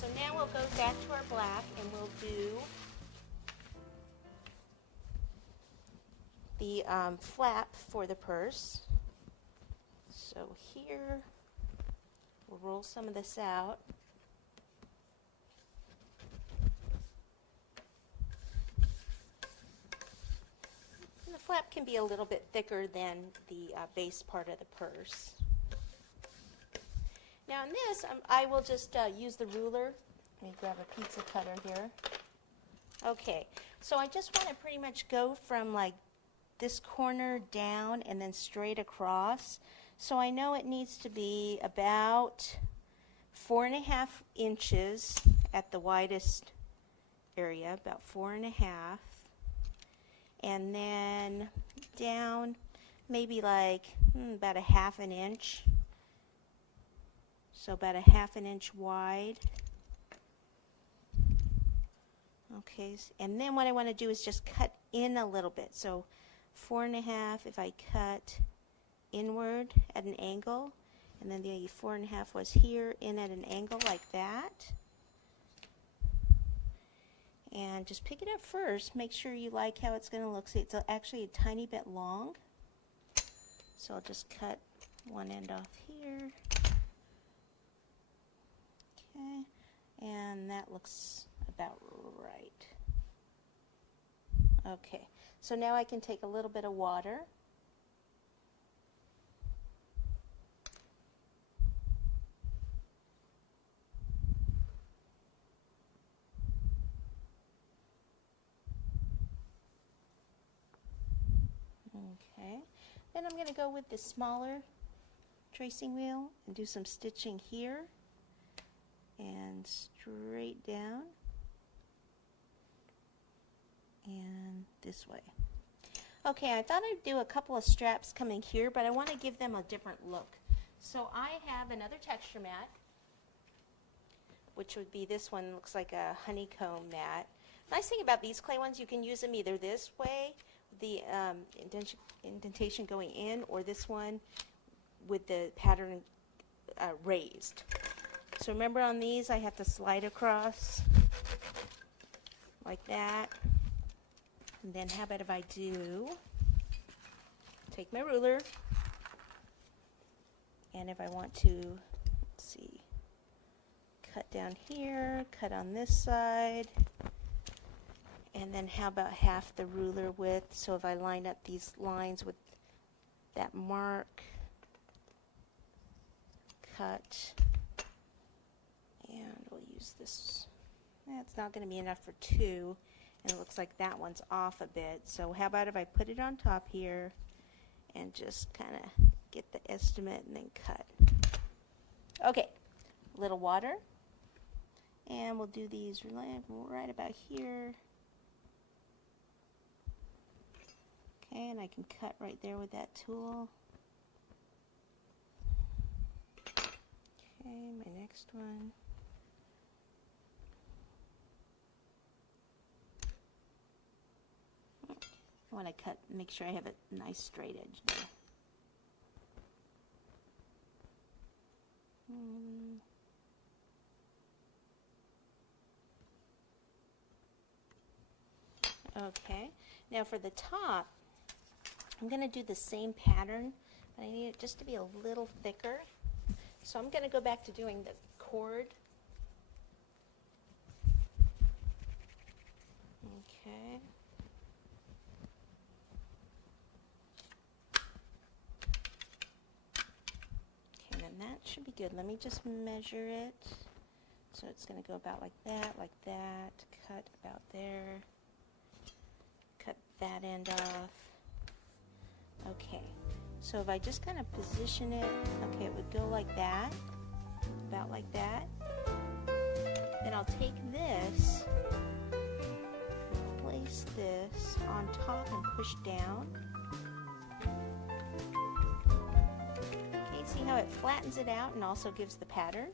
so now we'll go back to our black and we'll do the flap for the purse. So here, we'll roll some of this out. And the flap can be a little bit thicker than the base part of the purse. Now in this, I will just use the ruler. Let me grab a pizza cutter here. Okay, so I just want to pretty much go from like this corner down and then straight across. So I know it needs to be about 4.5 inches at the widest area, about 4.5, and then down maybe like about 1/2 inch. So about 1/2 inch wide. Okay, and then what I want to do is just cut in a little bit. So 4.5, if I cut inward at an angle, and then the 4.5 was here, in at an angle like that. And just pick it up first, make sure you like how it's going to look. See, it's actually a tiny bit long. So I'll just cut one end off here. Okay, and that looks about right. Okay, so now I can take a little bit of water. Okay, then I'm going to go with the smaller tracing wheel and do some stitching here and straight down and this way. Okay, I thought I'd do a couple of straps coming here, but I want to give them a different look. So I have another texture mat, which would be this one. Looks like a honeycomb mat. Nice thing about these clay ones, you can use them either this way, the indentation going in, or this one with the pattern raised. So remember, on these I have to slide across like that. And then how about if I do take my ruler, and if I want to, let's see, cut down here, cut on this side, and then how about half the ruler width? So if I line up these lines with that mark, cut, and we'll use this. That's not going to be enough for 2, and it looks like that one's off a bit. So how about if I put it on top here and just kind of get the estimate and then cut. Okay, a little water, and we'll do these right about here. Okay, and I can cut right there with that tool. Okay, my next one. I want to cut, make sure I have a nice straight edge there. Okay, now for the top, I'm going to do the same pattern, but I need it just to be a little thicker. So I'm going to go back to doing the cord. Okay. Okay, then that should be good. Let me just measure it. So it's going to go about like that, cut about there, cut that end off. Okay, so if I just kind of position it, okay, it would go like that, about like that. Then I'll take this, place this on top and push down. Okay, see how it flattens it out and also gives the pattern?